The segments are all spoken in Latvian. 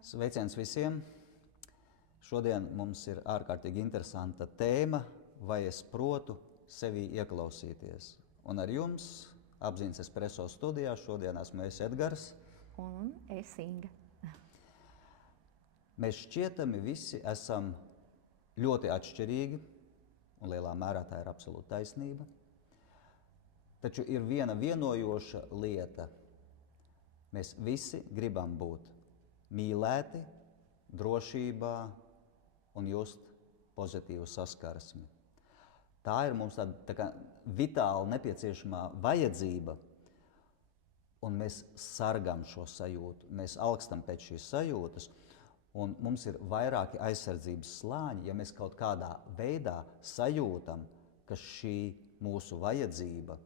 Sveiciens visiem! Šodien mums ir ārkārtīgi interesanta tēma, vai es protu sevī ieklausīties. Un ar jums apziņas espreso studijā šodien esmu es Edgars. Un es Inga. Mēs šķietami visi esam ļoti atšķirīgi, un lielā mērā tā ir absolūta taisnība. Taču ir viena vienojoša lieta. Mēs visi gribam būt mīlēti, drošībā un just pozitīvu saskarsmi. Tā ir mums tā kā vitāli nepieciešamā vajadzība, un mēs sargam šo sajūtu, mēs alkstam pēc šīs sajūtas, un mums ir vairāki aizsardzības slāņi, ja mēs kaut kādā veidā sajūtam, ka šī mūsu vajadzība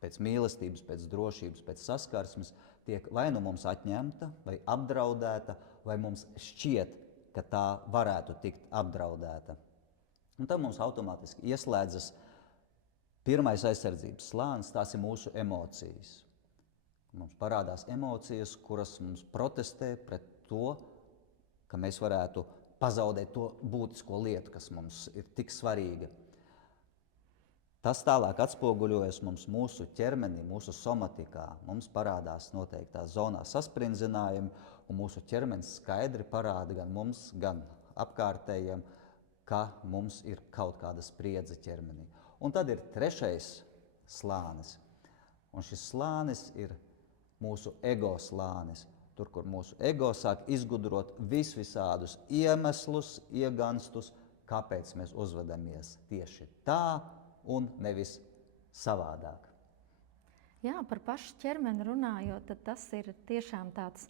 pēc mīlestības, pēc drošības, pēc saskarsmes tiek vai nu mums atņemta, vai apdraudēta, vai mums šķiet, ka tā varētu tikt apdraudēta. Un tad mums automātiski ieslēdzas pirmais aizsardzības slānis, tās ir mūsu emocijas. Mums parādās emocijas, kuras mums protestē pret to, ka mēs varētu pazaudēt to būtisko lietu, kas mums ir tik svarīga. Tas tālāk atspoguļojas mums mūsu ķermenī, mūsu somatikā. Mums parādās noteiktās zonās saspringzinājumi, un mūsu ķermenis skaidri parāda gan mums, gan apkārtējiem, ka mums ir kaut kāda spriedze ķermenī. Un tad ir trešais slānis, un šis slānis ir mūsu ego slānis. Tur, kur mūsu ego sāk izgudrot visādus iemeslus, ieganstus, kāpēc mēs uzvedamies tieši tā, un nevis savādāk. Jā, par pašu ķermeni runājot, tad tas ir tiešām tāds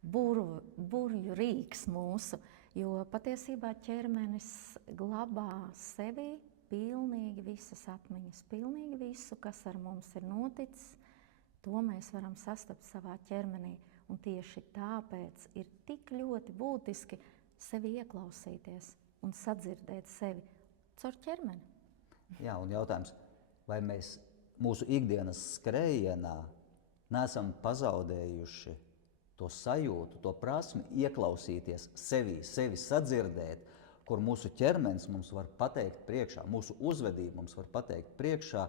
burvju rīks mūsu, jo patiesībā ķermenis glabā sevī pilnīgi visas atmiņas, pilnīgi visu, kas ar mums ir noticis, to mēs varam sastapt savā ķermenī. Un tieši tāpēc ir tik ļoti būtiski sevi ieklausīties un sadzirdēt sevi caur ķermeni. Jā, un jautājums, vai mēs mūsu ikdienas skrējienā neesam pazaudējuši to sajūtu, to prasmi ieklausīties sevi sadzirdēt, kur mūsu ķermenis mums var pateikt priekšā, mūsu uzvedība mums var pateikt priekšā,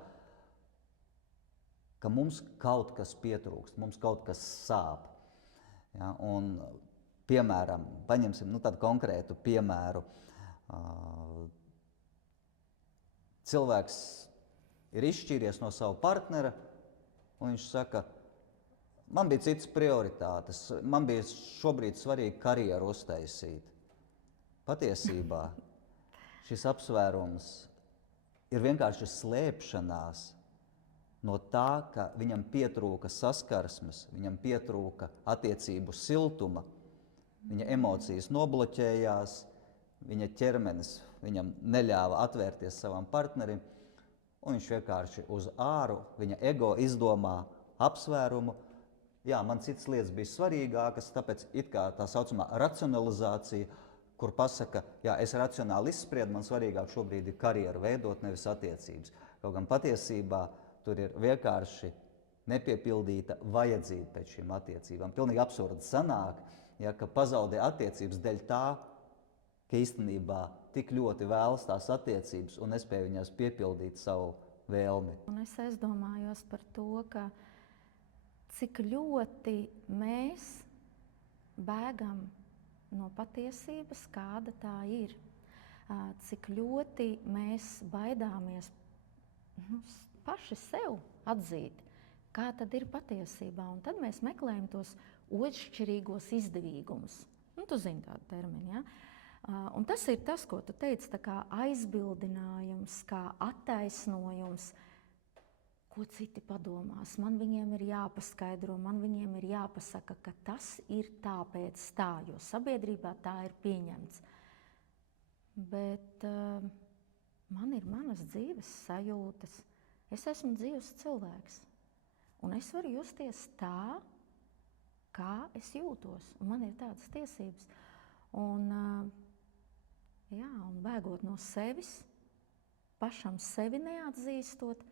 ka mums kaut kas pietrūkst, mums kaut kas sāp. Ja, un, piemēram, paņemsim tādu konkrētu piemēru. Cilvēks ir izšķīries no sava partnera, un viņš saka, man bija citas prioritātes, man bija šobrīd svarīgi karjeru uztaisīt. Patiesībā šis apsvērums ir vienkārši slēpšanās no tā, ka viņam pietrūka saskarsmes, viņam pietrūka attiecību siltuma, viņa emocijas nobloķējās, viņa ķermenis viņam neļāva atvērties savam partnerim, un viņš vienkārši uz āru, viņa ego izdomā apsvērumu, jā, man citas lietas bija svarīgākas, tāpēc it kā tā saucamā racionalizācija, kur pasaka, jā, es racionāli izspriedu, man svarīgāk šobrīd ir karjeru veidot, nevis attiecības. Kaut gan patiesībā tur ir vienkārši nepiepildīta vajadzība pēc šīm attiecībām. Pilnīgi absurdi sanāk, ja, ka pazaudē attiecības dēļ tā, ka īstenībā tik ļoti vēlas tās attiecības un nespēja viņās piepildīt savu vēlmi. Un es aizdomājos par to, ka cik ļoti mēs bēgam no patiesības, kāda tā ir. Cik ļoti mēs baidāmies paši sev atzīt, kā tad ir patiesībā. Un tad mēs meklējam tos otršķirīgos izdevīgumus. Tu zini tādu terminu, ja? Un tas ir tas, ko tu teici, tā kā aizbildinājums, kā attaisnojums, ko citi padomās. Man viņiem ir jāpaskaidro, man viņiem ir jāpasaka, ka tas ir tāpēc tā, jo sabiedrībā tā ir pieņemts. Bet man ir manas dzīves sajūtas. Es esmu dzīves cilvēks, un es varu justies tā, kā es jūtos, un man ir tādas tiesības. Un bēgot no sevis, pašam sevi neatzīstot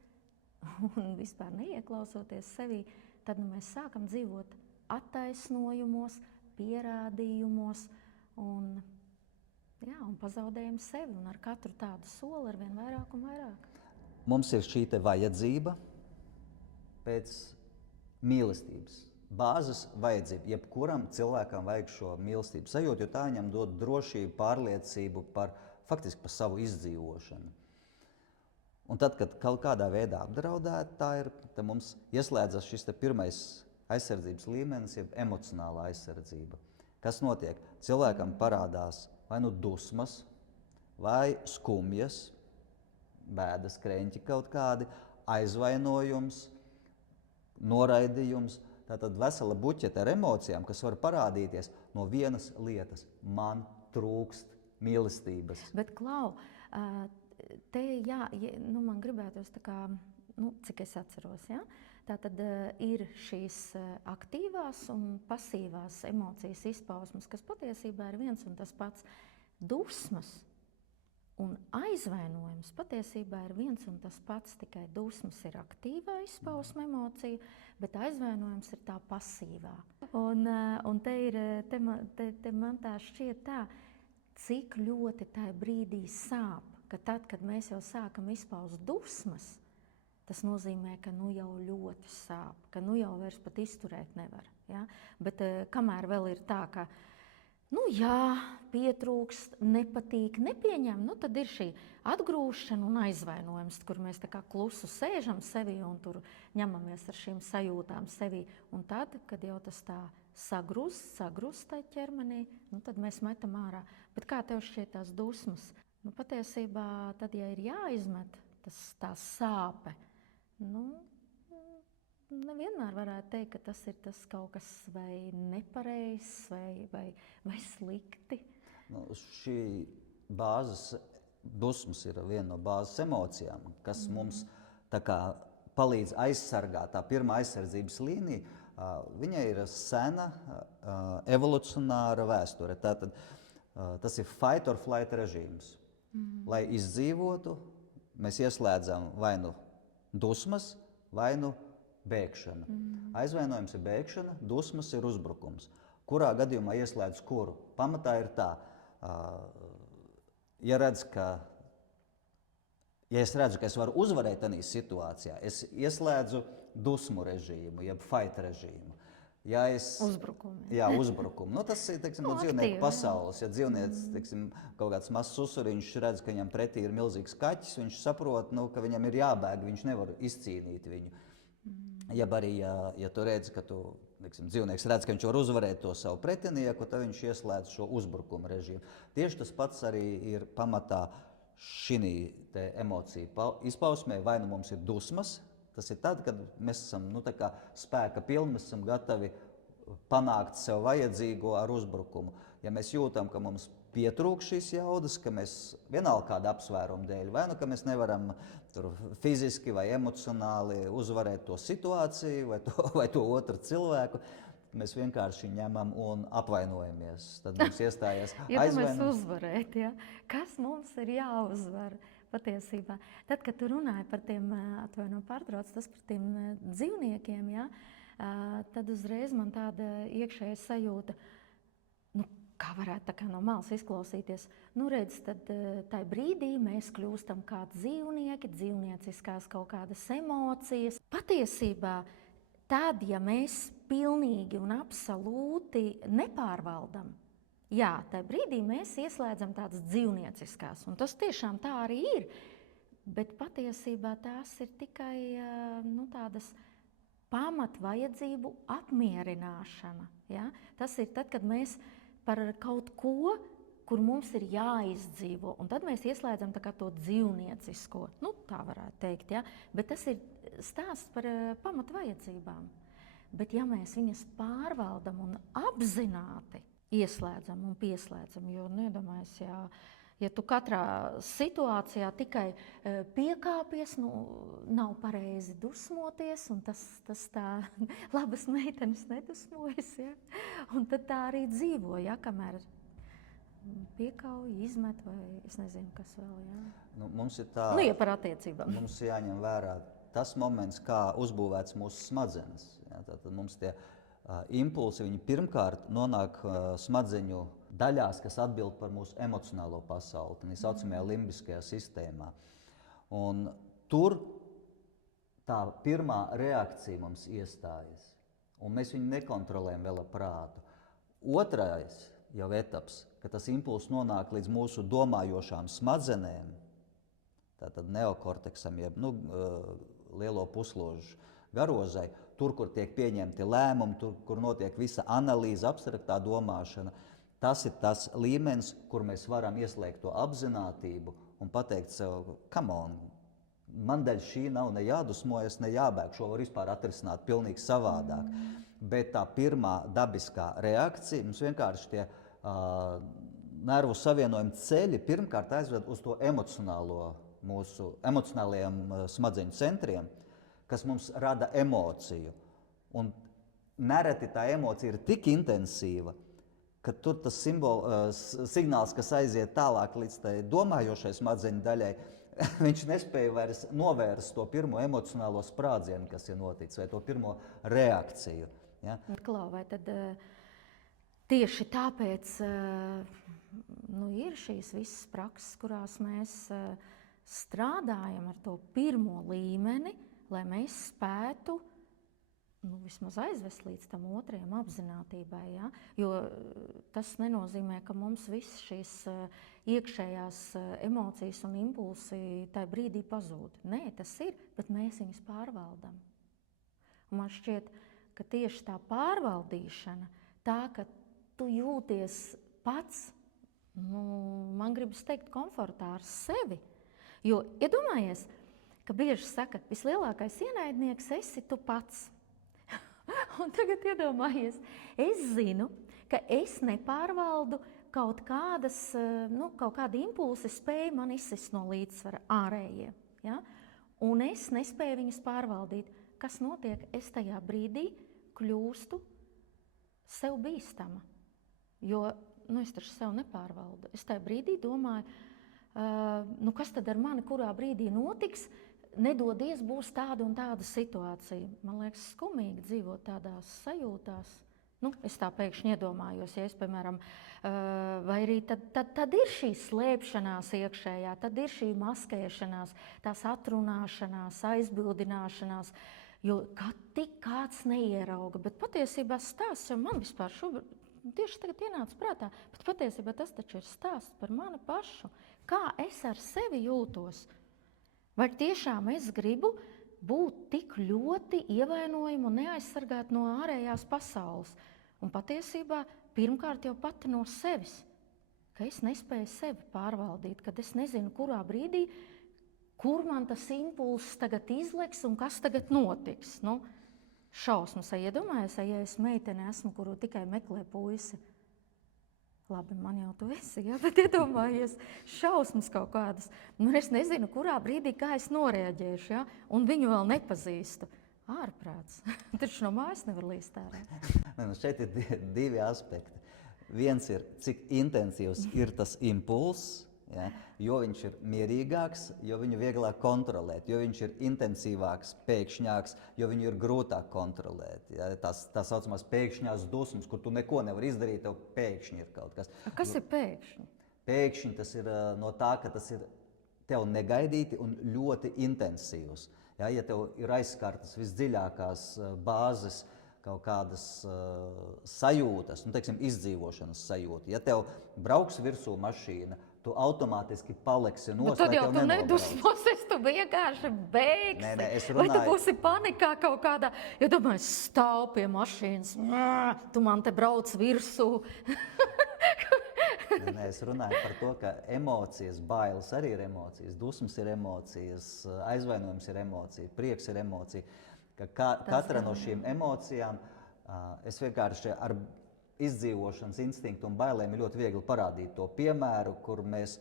un vispār neieklausoties sevī, tad mēs sākam dzīvot attaisnojumos, pierādījumos un pazaudējam sevi. Un ar katru tādu soli arvien vairāk un vairāk. Mums ir šī te vajadzība pēc mīlestības. Bāzes vajadzība. Jebkuram cilvēkam vajag šo mīlestības sajūtu, jo tā viņam dod drošību, pārliecību faktiski par savu izdzīvošanu. Un tad, kad kaut kādā veidā apdraudēta tā ir, tad mums ieslēdzas šis te pirmais aizsardzības līmenis, jeb emocionālā aizsardzība. Kas notiek? Cilvēkam parādās vai nu dusmas, vai skumjas, bēdas kreņķi kaut kādi, aizvainojums, noraidījums. Tātad vesela buķete ar emocijām, kas var parādīties no vienas lietas. Man trūkst mīlestības. Bet, Klau, te man gribētos tā kā, cik es atceros, ja? Tātad ir šīs aktīvās un pasīvās emocijas izpausmes, kas patiesībā ir viens un tas pats. Dusmas un aizvainojums patiesībā ir viens un tas pats, tikai dusmas ir aktīvā izpausme emocija, bet aizvainojums ir tā pasīvā. Un te man tā šķiet tā, cik ļoti tajā brīdī sāp, ka tad, kad mēs jau sākam izpaust dusmas, tas nozīmē, ka jau ļoti sāp, ka jau vairs pat izturēt nevar. Ja? Bet kamēr vēl ir tā, ka pietrūkst, nepatīk, nepieņem, tad ir šī atgrūšana un aizvainojums, kur mēs tā kā klusu sēžam sevi un tur ņemamies ar šīm sajūtām sevi. Un tad, kad jau tas tā sagrūst tai ķermenī, tad mēs metam ārā. Bet kā tev šķiet tās dusmas? Patiesībā tad, ja ir jāizmet tā sāpe, nevienmēr varētu teikt, ka tas ir tas kaut kas vai nepareizs vai slikti. Šī bāzes dusmas ir viena no bāzes emocijām, kas mums tā kā palīdz aizsargāt. Tā pirmā aizsardzības līnija, viņai ir sena evolucionāra vēsture. Tātad tas ir fight or flight režīms. Lai izdzīvotu, mēs ieslēdzam vai nu dusmas, vai nu bēgšana. Aizvainojums ir bēgšana, dusmas ir uzbrukums. Kurā gadījumā ieslēdz kuru? Pamatā ir tā, ja es redzu, ka es varu uzvarēt tādā situācijā, es ieslēdzu dusmu režīmu, jeb fight režīmu. Ja Uzbrukumu. Jā, uzbrukumu. Tas ir no dzīvnieku pasaules. Ja dzīvnieks kaut kāds mazs susuriņš redz, ka viņam pretī ir milzīgs kaķis, viņš saprot, ka viņam ir jābēg, viņš nevar izcīnīt viņu. Jeb arī, ja tu redzi, ka dzīvnieks redz, ka viņš var uzvarēt to savu pretinieku, tad viņš ieslēdz šo uzbrukumu režīmu. Tieši tas pats arī ir pamatā šī emociju izpausmē. Vai nu mums ir dusmas, tas ir tad, kad mēs esam spēka pilni, mēs esam gatavi panākt sev vajadzīgo ar uzbrukumu. Ja mēs jūtam, ka mums pietrūkst šīs jaudas, ka mēs vienalga kāda apsvēruma dēļ, vai ka mēs nevaram fiziski vai emocionāli uzvarēt to situāciju vai to otru cilvēku, mēs vienkārši ņemam un apvainojamies. Tad mums iestājas aizvainojums. Uzvarēt, ja? Kas mums ir jāuzvar patiesībā? Tad, kad tu runāji par tiem, pārtrauc, tas par tiem dzīvniekiem, ja? Tad uzreiz man tāda iekšēja sajūta, kā varētu tā kā no malas izklausīties. Redz, tad tajā brīdī mēs kļūstam kā dzīvnieki, dzīvnieciskās kaut kādas emocijas. Patiesībā tad, ja mēs pilnīgi un absolūti nepārvaldam, tajā brīdī mēs ieslēdzam tādas dzīvnieciskās, un tas tiešām tā arī ir. Bet patiesībā tās ir tikai tādas pamatvajadzību apmierināšana. Ja? Tas ir tad, kad mēs par kaut ko, kur mums ir jāizdzīvo, un tad mēs ieslēdzam tā kā to dzīvniecisko, tā varētu teikt, ja? Bet tas ir stāsts par pamatvajadzībām. Bet ja mēs viņas pārvaldam un apzināti ieslēdzam un pieslēdzam, jo iedomājies, ja tu katrā situācijā tikai piekāpies, nav pareizi dusmoties, un tas tā labas meitenes nedusmojas, ja? Un tad tā arī dzīvo, ja? Kamēr piekauj, izmet vai es nezinu, kas vēl, ja? Mums ir tā, ja par attiecībām. Mums jāņem vērā tas moments, kā uzbūvēts mūsu smadzenes. Ja? Tātad mums tie impulsi, viņi pirmkārt nonāk smadzeņu daļās, kas atbild par mūsu emocionālo pasauli, tā saucamajā limbiskajā sistēmā. Un tur tā pirmā reakcija mums iestājas, un mēs viņu nekontrolējam vēl ar prātu. Otrais jau etaps, ka tas impulss nonāk līdz mūsu domājošām smadzenēm, tātad neokorteksam, jeb lielo pusložu garozai, tur, kur tiek pieņemti lēmumi, tur, kur notiek visa analīze, abstraktā domāšana. Tas ir tas līmenis, kur mēs varam ieslēgt to apzinātību un pateikt sev, come on, man dēļ šī nav ne jādusmojas, ne jābēg, šo var vispār atrisināt pilnīgi savādāk. Bet tā pirmā dabiskā reakcija, mums vienkārši tie nervu savienojuma ceļi pirmkārt aizved uz to mūsu emocionālajiem smadzeņu centriem, kas mums rada emociju. Un nereti tā emocija ir tik intensīva, ka tur tas signāls, kas aiziet tālāk līdz tai domājošai smadzeņu daļai, viņš nespēja vairs novērst to pirmo emocionālo sprādzienu, kas ir noticis, vai to pirmo reakciju. Ja? Klau, vai tad tieši tāpēc ir šīs visas prakses, kurās mēs strādājam ar to pirmo līmeni, lai mēs spētu vismaz aizvest līdz tam otrajam apzinātībai. Ja? Jo tas nenozīmē, ka mums viss šīs iekšējās emocijas un impulsi tajā brīdī pazūd. Nē, tas ir, bet mēs viņus pārvaldam. Un man šķiet, ka tieši tā pārvaldīšana, tā, ka tu jūties pats, man gribas teikt, komfortā ar sevi. Jo, iedomājies, ka bieži saka, vislielākais ienaidnieks esi tu pats. Un tagad iedomājies, es zinu, ka es nepārvaldu kaut kādi impulsi spēja man izsist no līdzsvara ārējie. Ja? Un es nespēju viņus pārvaldīt. Kas notiek? Es tajā brīdī kļūstu sev bīstama. Jo es taču sev nepārvaldu. Es tajā brīdī domāju, kas tad ar mani kurā brīdī notiks? Nedodies, būs tāda un tāda situācija. Man liekas, skumīgi dzīvot tādās sajūtās. Es tā pēkšņi iedomājos, ja es, piemēram, vai arī tad ir šī slēpšanās iekšējā, tad ir šī maskēšanās, tās atrunāšanās, aizbildināšanās, jo tik kāds neierauga. Bet patiesībā stāsts jau man vispār šobrīd, tieši tagad ienāca prātā, bet patiesībā tas taču ir stāsts par mani pašu. Kā es ar sevi jūtos? Vai tiešām es gribu būt tik ļoti ievainojama un neaizsargāta no ārējās pasaules? Un patiesībā pirmkārt jau pati no sevis, ka es nespēju sevi pārvaldīt, kad es nezinu, kurā brīdī, kur man tas impulss tagad izleks un kas tagad notiks. Šausmas, iedomājies, ja es meitene esmu, kuru tikai meklē puisi. Labi, man jau tu esi, ja? Bet iedomājies šausmas kaut kādas. Es nezinu, kurā brīdī, kā es noreaģēšu, ja? Un viņu vēl nepazīstu. Ārprāts. Taču no mājas nevar līst ārā. Šeit ir divi aspekti. Viens ir, cik intensīvs ir tas impulss, ja? Jo viņš ir mierīgāks, jo viņu vieglāk kontrolēt, jo viņš ir intensīvāks, pēkšņāks, jo viņu ir grūtāk kontrolēt. Ja? Tā saucamās pēkšņās dusmas, kur tu neko nevari izdarīt, tev pēkšņi ir kaut kas. Kas ir pēkšņi? Pēkšņi tas ir no tā, ka tas ir tev negaidīti un ļoti intensīvs. Ja tev ir aizskartas visdziļākās bāzes, kaut kādas sajūtas, teiksim, izdzīvošanas sajūta. Ja tev brauks virsū mašīna, tu automātiski paliksi nost, tad jau tu nedusmosies, tu vienkārši beigsi. Nē, es runāju. Vai tu būsi panikā kaut kādā, ja domāji, stāv pie mašīnas, tu man te brauc virsū. Nē, es runāju par to, ka emocijas, bailes arī ir emocijas, dusmas ir emocijas, aizvainojums ir emocija, prieks ir emocija. Katra no šīm emocijām es vienkārši ar izdzīvošanas instinktu un bailēm ir ļoti viegli parādīt to piemēru, kur mēs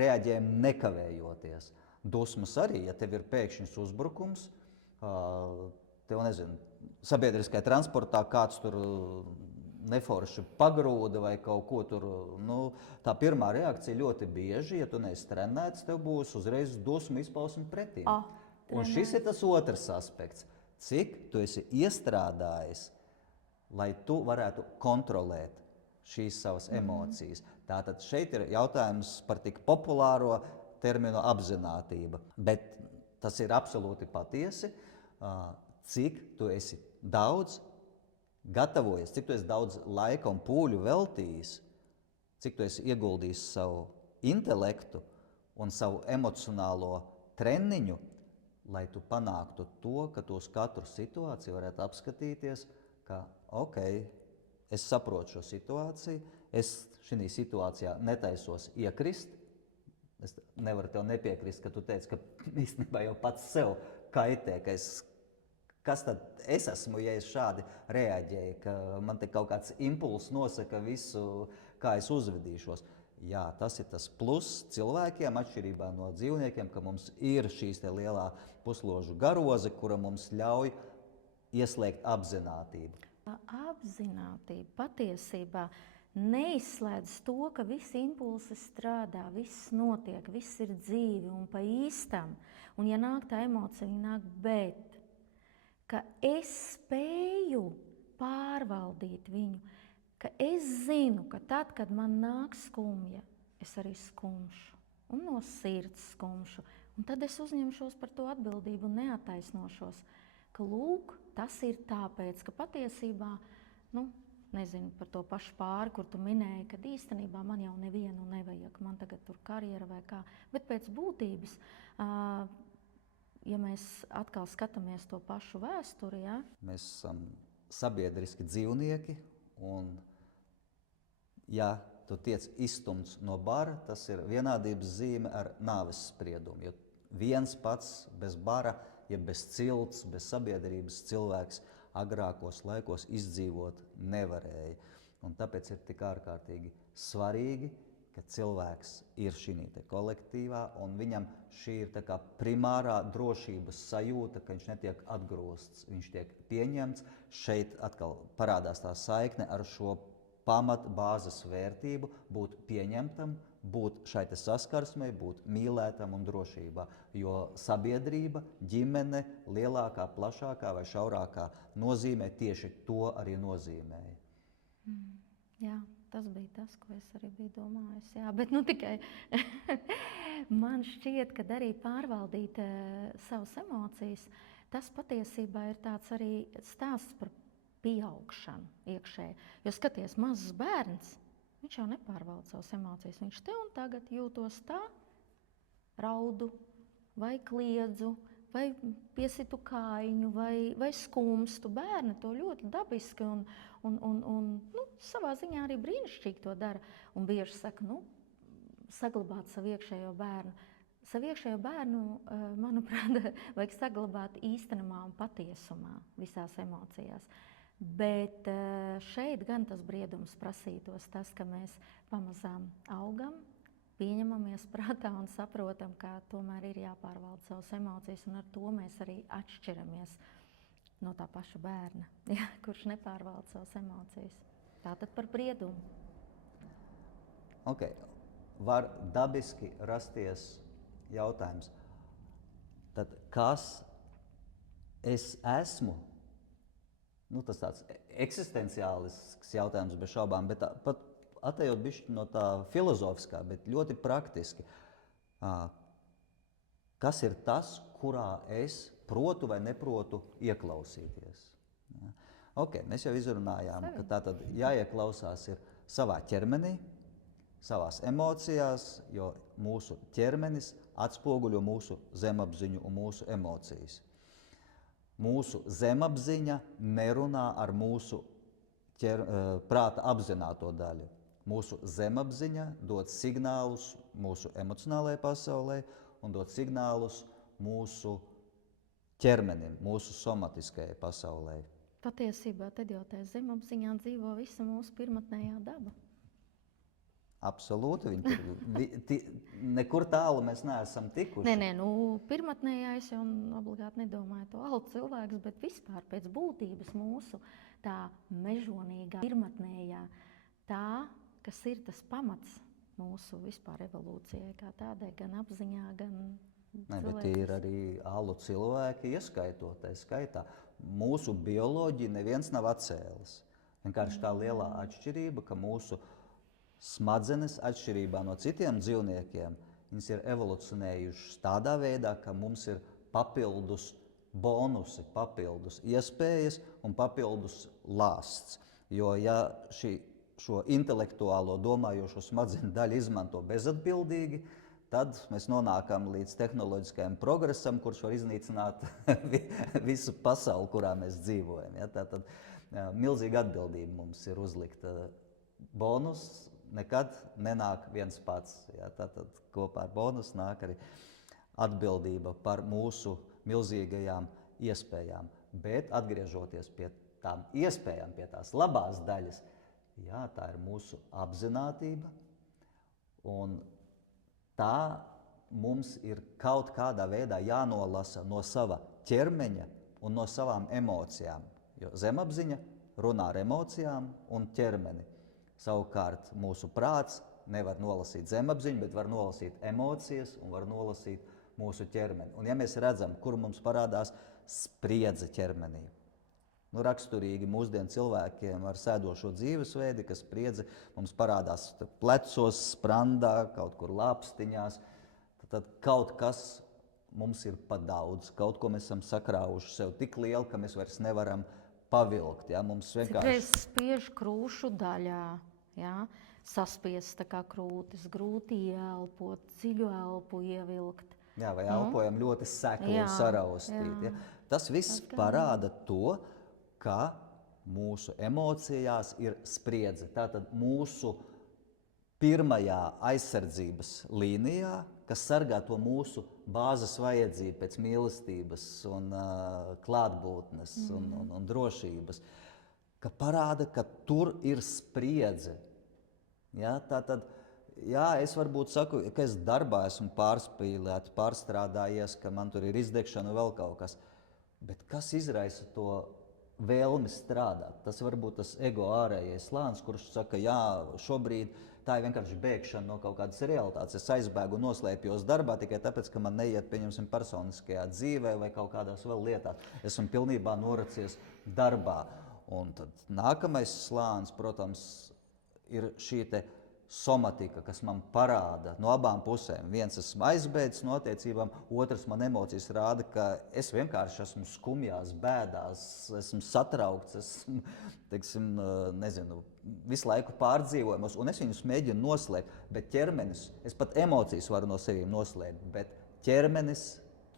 reaģējam nekavējoties. Dusmas arī, ja tev ir pēkšņs uzbrukums, tev, nezinu, sabiedriskajā transportā kāds tur neforši pagrūda vai kaut ko tur, tā pirmā reakcija ļoti bieži, ja tu neesi trenēts, tev būs uzreiz dusmu izpausme pretīm. Un šis ir tas otrs aspekts. Cik tu esi iestrādājis lai tu varētu kontrolēt šīs savas emocijas. Tātad šeit ir jautājums par tik populāro terminu apzinātība, bet tas ir absolūti patiesi, cik tu esi daudz gatavojies, cik tu esi daudz laika un pūļu veltījis, cik tu esi ieguldījis savu intelektu un savu emocionālo treniņu, lai tu panāktu to, ka tu uz katru situāciju varētu apskatīties, ka ok, es saprotu šo situāciju, es šī situācijā netaisos iekrist. Es nevaru tev nepiekrist, ka tu teici, ka īstenībā jau pats sev kaitē, kas tad es esmu, ja es šādi reaģēju, ka man te kaut kāds impulss nosaka visu, kā es uzvedīšos. Jā, tas ir tas pluss cilvēkiem, atšķirībā no dzīvniekiem, ka mums ir šīs te lielā pusložu garoze, kura mums ļauj ieslēgt apzinātību. Apzinātība patiesībā neizslēdz to, ka visi impulsi strādā, viss notiek, viss ir dzīvi un pa īstam. Un ja nāk tā emocija, viņa nāk, bet ka es spēju pārvaldīt viņu, ka es zinu, ka tad, kad man nāk skumja, es arī skumšu un no sirds skumšu. Un tad es uzņemšos par to atbildību un neataisnošos, ka lūk, tas ir tāpēc, ka patiesībā, nezinu par to pašu pāri, kur tu minēji, kad īstenībā man jau nevienu nevajag, man tagad tur karjera vai kā. Bet pēc būtības, ja mēs atkal skatāmies to pašu vēsturi, ja? Mēs esam sabiedriski dzīvnieki, un ja tu tiec izstumts no bara, tas ir vienādības zīme ar nāves spriedumu. Jo viens pats bez bara, ja bez cilts, bez sabiedrības cilvēks agrākos laikos izdzīvot nevarēja. Un tāpēc ir tik ārkārtīgi svarīgi, ka cilvēks ir šī kolektīvā, un viņam šī ir tā kā primārā drošības sajūta, ka viņš netiek atgrūsts, viņš tiek pieņemts. Šeit atkal parādās tā saikne ar šo pamat bāzes vērtību, būt pieņemtam, būt šai saskarsmei, būt mīlētam un drošībā. Jo sabiedrība, ģimene, lielākā, plašākā vai šaurākā nozīmē tieši to arī nozīmēja. Jā, tas bija tas, ko es arī biju domājis. Jā, bet tikai man šķiet, ka arī pārvaldīt savas emocijas, tas patiesībā ir tāds arī stāsts par pieaugšanu iekšēji. Jo skaties, mazs bērns, viņš jau nepārvalda savas emocijas. Viņš te un tagad jūtos tā, raudu, vai kliedzu, vai piesitu kājiņu, vai skumstu. Bērni to ļoti dabiski un savā ziņā arī brīnišķīgi to dara. Un bieži saka, saglabāt savu iekšējo bērnu. Savu iekšējo bērnu, manuprāt, vajag saglabāt īstenībā un patiesumā visās emocijās. Bet šeit gan tas briedums prasītos tas, ka mēs pamazām augam, pieņemamies prātā un saprotam, ka tomēr ir jāpārvalda savas emocijas, un ar to mēs arī atšķiramies no tā paša bērna, ja, kurš nepārvalda savas emocijas. Tātad par briedumu. Okay. Var dabiski rasties jautājums, tad kas es esmu? Tas tāds eksistenciālisks jautājums bez šaubām, bet pat atejot bišķi no tā filozofiskā, bet ļoti praktiski. Kas ir tas, kurā es protu vai neprotu ieklausīties? Ja. Okay, mēs jau izrunājām, ka tā tad jāieklausās ir savā ķermenī, savās emocijās, jo mūsu ķermenis atspoguļo mūsu zemapziņu un mūsu emocijas. Mūsu zemapziņa nerunā ar mūsu prāta apzināto daļu. Mūsu zemapziņa dod signālus mūsu emocionālajai pasaulē un dod signālus mūsu ķermenim, mūsu somatiskajai pasaulē. Patiesībā tad jau tajā zemapziņā dzīvo visa mūsu pirmotnējā daba. Absolūti, nekur tālu mēs neesam tikuši. Nē, pirmotnējā es jau obligāti nedomāju to algu cilvēks, bet vispār pēc būtības mūsu tā mežonīgā pirmotnējā, tā, kas ir tas pamats mūsu vispār evolūcijai kā tādai, gan apziņā, gan cilvēks. Bet tie ir arī alu cilvēki ieskaitot, tā skaitā. Mūsu bioloģiju neviens nav atcēlis. Vienkārši tā lielā atšķirība, ka mūsu smadzenes, atšķirībā no citiem dzīvniekiem, viņas ir evolucionējušas tādā veidā, ka mums ir papildus bonusi, papildus iespējas un papildus lāsts. Jo ja šo intelektuālo domājošo smadzeņu daļu izmanto bezatbildīgi, tad mēs nonākam līdz tehnoloģiskajam progresam, kurš var iznīcināt visu pasauli, kurā mēs dzīvojam. Ja? Tātad milzīga atbildība mums ir uzlikta. Bonus nekad nenāk viens pats. Ja? Tātad kopā ar bonusu nāk arī atbildība par mūsu milzīgajām iespējām. Bet atgriežoties pie tām iespējām, pie tās labās daļas, jā, tā ir mūsu apzinātība, un tā mums ir kaut kādā veidā jānolasa no sava ķermeņa un no savām emocijām. Jo zemapziņa runā ar emocijām un ķermeni. Savukārt mūsu prāts nevar nolasīt zemapziņu, bet var nolasīt emocijas un var nolasīt mūsu ķermeni. Un ja mēs redzam, kur mums parādās spriedze ķermenī, raksturīgi mūsdienu cilvēkiem ar sēdošo dzīvesveidu, ka spriedze mums parādās plecos, sprandā, kaut kur lāpstiņās, tad kaut kas mums ir pa daudz, kaut ko mēs esam sakrāvuši sev tik lielu, ka mēs vairs nevaram pavilkt. Ja? Mums vienkārši Citreiz spiež krūšu daļā, ja? Saspiest tā kā krūtis, grūti ieelpot, dziļu elpu ievilkt. Jā, vai elpojam ļoti sekli un saraustīt. Ja? Tas viss parāda to, ka mūsu emocijās ir spriedze. Tātad mūsu pirmajā aizsardzības līnijā, kas sargā to mūsu bāzes vajadzību pēc mīlestības un klātbūtnes un drošības, ka parāda, ka tur ir spriedze. Ja? Tātad, jā, es varbūt saku, ka es darbā esmu pārspīlēts, pārstrādājies, ka man tur ir izdegšana un vēl kaut kas. Bet kas izraisa to vēlmi strādāt? Tas varbūt tas ego ārējais slānis, kurš saka, jā, šobrīd tā ir vienkārši bēgšana no kaut kādas realitātes. Es aizbēgu un noslēpjos darbā tikai tāpēc, ka man neiet, pieņemsim, personiskajā dzīvē vai kaut kādās vēl lietās. Esmu pilnībā noracies darbā. Un tad nākamais slānis, protams, ir šī te somatika, kas man parāda no abām pusēm. Viens esmu aizbēdzis no attiecībām, otrs man emocijas rāda, ka es vienkārši esmu skumjās, bēdās, esmu satraukts, esmu, teiksim, nezinu, visu laiku pārdzīvojumos, un es viņus mēģinu noslēpt, bet ķermenis, es pat emocijas varu no sevīm noslēpt, bet ķermenis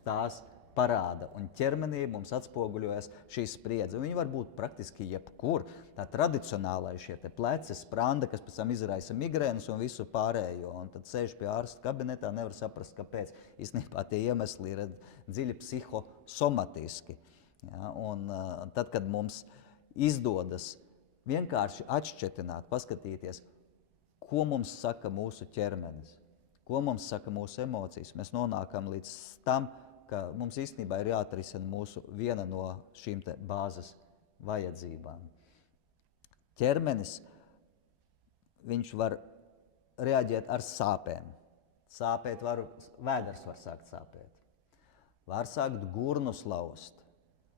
tās parāda, un ķermenī mums atspoguļojas šī spriedze. Viņa var būt praktiski jebkur. Tā tradicionālai šie te pleci, spranda, kas pēc tam izraisa migrēnas un visu pārējo. Un tad sēž pie ārsta kabinetā, nevar saprast, kāpēc. Īstenībā tie iemesli ir dziļi psihosomatiski. Ja? Un tad, kad mums izdodas vienkārši atšķetināt, paskatīties, ko mums saka mūsu ķermenis, ko mums saka mūsu emocijas, mēs nonākam līdz tam, ka mums īstenībā ir jāatrisina mūsu viena no šīm te bāzes vajadzībām. Ķermenis, viņš var reaģēt ar sāpēm. Vēders var sākt sāpēt. Var sākt gurnus laust.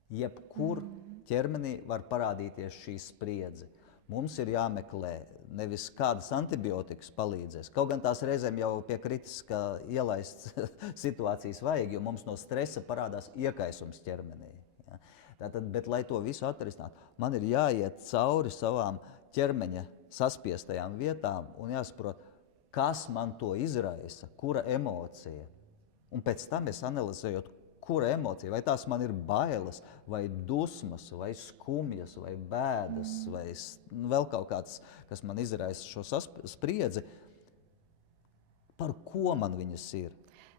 Jebkur ķermenī var parādīties šī spriedze. Mums ir jāmeklē nevis kādas antibiotikas palīdzēs. Kaut gan tās reizēm jau pie kritiskā ielaists situācijas vajag, jo mums no stresa parādās iekaisums ķermenī. Ja? Tātad, bet, lai to visu atrisinātu, man ir jāiet cauri savām ķermeņa saspiestajām vietām un jāsaprot, kas man to izraisa, kura emocija. Un pēc tam es analizējot, kura emocija, vai tās man ir bailes, vai dusmas, vai skumjas, vai bēdas, vai vēl kaut kāds, kas man izraisa šo spriedzi, par ko man viņas ir.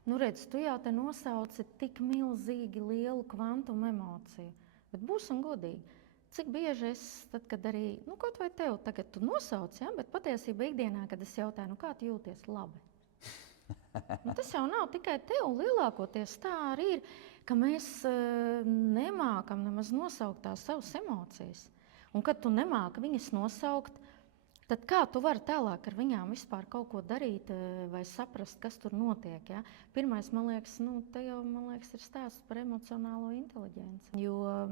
Nu, redz, tu jau te nosauci tik milzīgi lielu kvantumu emociju, bet būsim godīgi. Cik bieži es, tad, kad arī, kaut vai tev tagad tu nosauc, ja? Bet patiesībā ikdienā, kad es jautāju, kā tu jūties labi? Tas jau nav tikai tev, lielākoties tā arī ir, ka mēs nemākam nemaz nosaukt tās savas emocijas. Un kad tu nemāki viņas nosaukt, Tad kā tu vari tālāk ar viņām vispār kaut ko darīt vai saprast, kas tur notiek? Ja? Pirmais, man liekas, te jau ir stāsts par emocionālo inteliģenci. Jo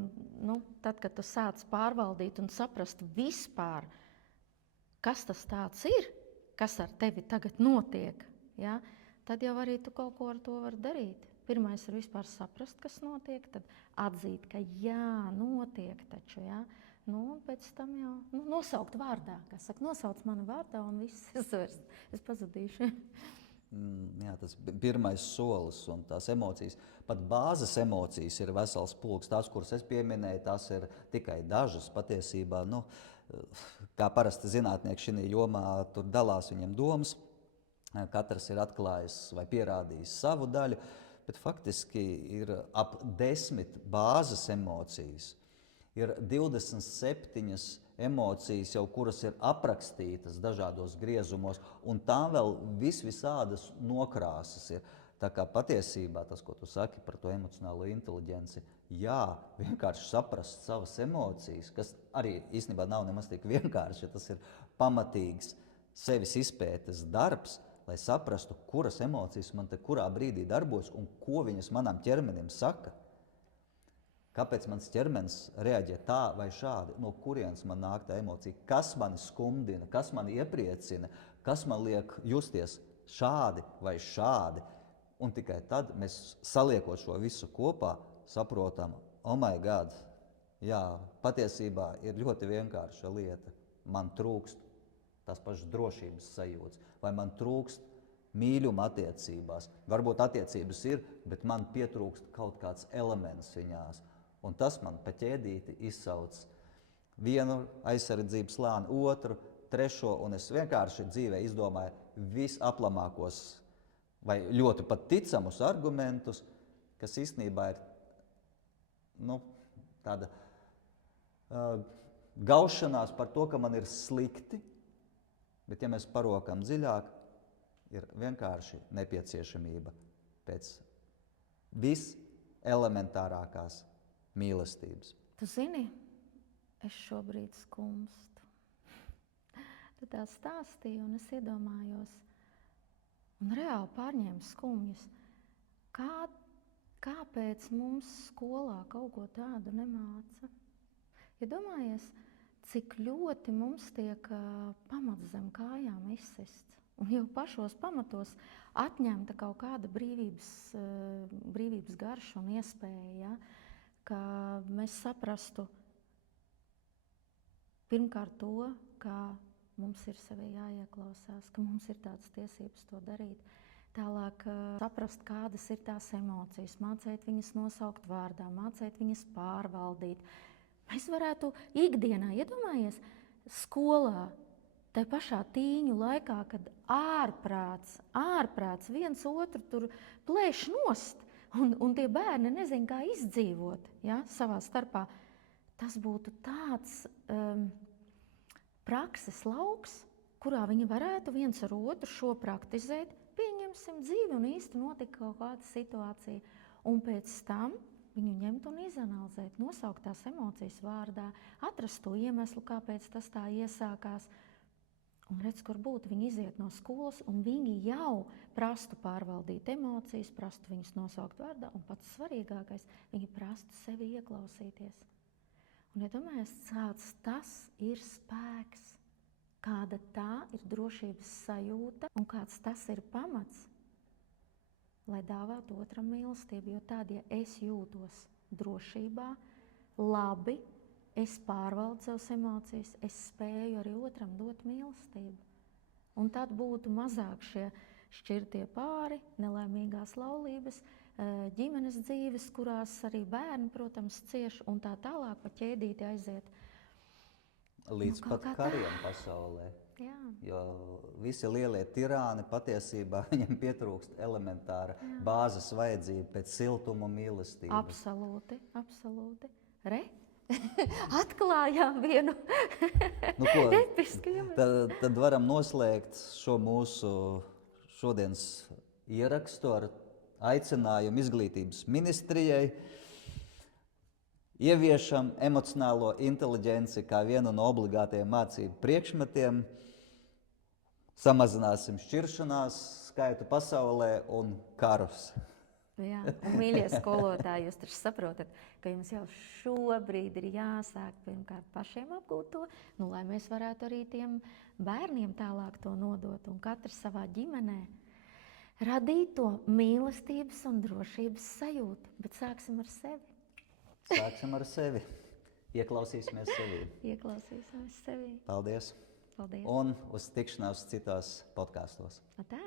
tad, kad tu sāc pārvaldīt un saprast vispār, kas tas tāds ir, kas ar tevi tagad notiek, ja? Tad jau arī tu kaut ko ar to vari darīt. Pirmais ir vispār saprast, kas notiek, tad atzīt, ka jā, notiek taču, ja? Un pēc tam jau nosaukt vārdā. Kā saka, nosauc mani vārdā un viss es pazudīšu. Jā, tas pirmais solis un tās emocijas, pat bāzes emocijas ir vesels pulks. Tās, kuras es pieminēju, tās ir tikai dažas patiesībā. Kā parasti zinātnieki šajā jomā tur dalās viņiem domas, katrs ir atklājis vai pierādījis savu daļu, bet faktiski ir ap 10 bāzes emocijas. Ir 27 emocijas, jau kuras ir aprakstītas dažādos griezumos, un tām vēl visādas nokrāsas ir. Tā kā patiesībā tas, ko tu saki par to emocionālo inteliģenci, jā, vienkārši saprast savas emocijas, kas arī īstenībā nav nemaz tik vienkārši, tas ir pamatīgs sevis izpētes darbs, lai saprastu, kuras emocijas man te kurā brīdī darbojas un ko viņas manam ķermenim saka. Kāpēc mans ķermenis reaģē tā vai šādi? No kurienes man nāk tā emocija? Kas mani skumdina, kas mani iepriecina, kas man liek justies šādi vai šādi? Un tikai tad mēs saliekot šo visu kopā saprotam, oh my God, jā, patiesībā ir ļoti vienkārša lieta. Man trūkst tās pašas drošības sajūtas, vai man trūkst mīļuma attiecībās. Varbūt attiecības ir, bet man pietrūkst kaut kāds elements viņās. Un tas man pa ķēdīti izsauc vienu aizsardzības slāni, otru, trešo, un es vienkārši dzīvē izdomāju visaplamākos vai ļoti pat ticamus argumentus, kas īstenībā ir tāda gaušanās par to, ka man ir slikti, bet ja mēs parokam dziļāk, ir vienkārši nepieciešamība pēc viselementārākās mīlestības. Tu zini, es šobrīd skumstu. Tu tā stāstīji, un es iedomājos, un reāli pārņēmu skumjas. Kāpēc mums skolā kaut ko tādu nemāca? Iedomājies, cik ļoti mums tiek pamats zem kājām izsists. Un jau pašos pamatos atņemta kaut kāda brīvības garša un iespēja, ja? Ka mēs saprastu pirmkārt to, ka mums ir sevi jāieklausās, ka mums ir tādas tiesības to darīt. Tālāk saprast, kādas ir tās emocijas, mācīt viņas nosaukt vārdā, mācīt viņas pārvaldīt. Mēs varētu ikdienā, iedomājies, skolā, tai pašā tīņu laikā, kad ārprāts viens otru tur plēš nost, un tie bērni nezin, kā izdzīvot, ja, savā starpā. Tas būtu tāds prakses lauks, kurā viņi varētu viens ar otru šo praktizēt, pieņemsim dzīvi un īsti notika kaut kāda situācija. Un pēc tam viņu ņemt un izanalizēt, nosaukt tās emocijas vārdā, atrast to iemeslu, kāpēc tas tā iesākās. Un redz, kur būtu, viņi iziet no skolas, un viņi jau prastu pārvaldīt emocijas, prastu viņus nosaukt vārdā, un pats svarīgākais, viņi prastu sevi ieklausīties. Un iedomājies, kāds tas ir spēks, kāda tā ir drošības sajūta, un kāds tas ir pamats, lai dāvātu otram mīlestību. Jo tād, ja es jūtos drošībā, labi, es pārvaldu savas emocijas, es spēju arī otram dot mīlestību. Un tad būtu mazāk šie šķirtie pāri, nelaimīgās laulības, ģimenes dzīves, kurās arī bērni, protams, cieš, un tā tālāk pa ķēdīti aiziet. Līdz pat kariem pasaulē. Jā. Jo visi lielie tirāni patiesībā viņam pietrūkst elementāra bāzes vajadzība pēc siltuma mīlestības. Absolūti, absolūti. Atklājām vienu episku. Tad varam noslēgt šo mūsu šodienas ierakstu ar aicinājumu Izglītības ministrijai. Ieviešam emocionālo inteliģenci kā vienu no obligātajiem mācību priekšmetiem Samazināsim šķiršanās skaitu pasaulē un karus. Jā, un, mīļie skolotāji, jūs taču saprotat, ka jums jau šobrīd ir jāsāk pirmkārt pašiem apgūt to, lai mēs varētu arī tiem bērniem tālāk to nodot un katrs savā ģimenē radīt to mīlestības un drošības sajūtu. Bet sāksim ar sevi. Sāksim ar sevi. Ieklausīsimies sevī. Ieklausīsimies sevī. Paldies. Paldies. Un uz tikšanās citās podkāstos. Tā.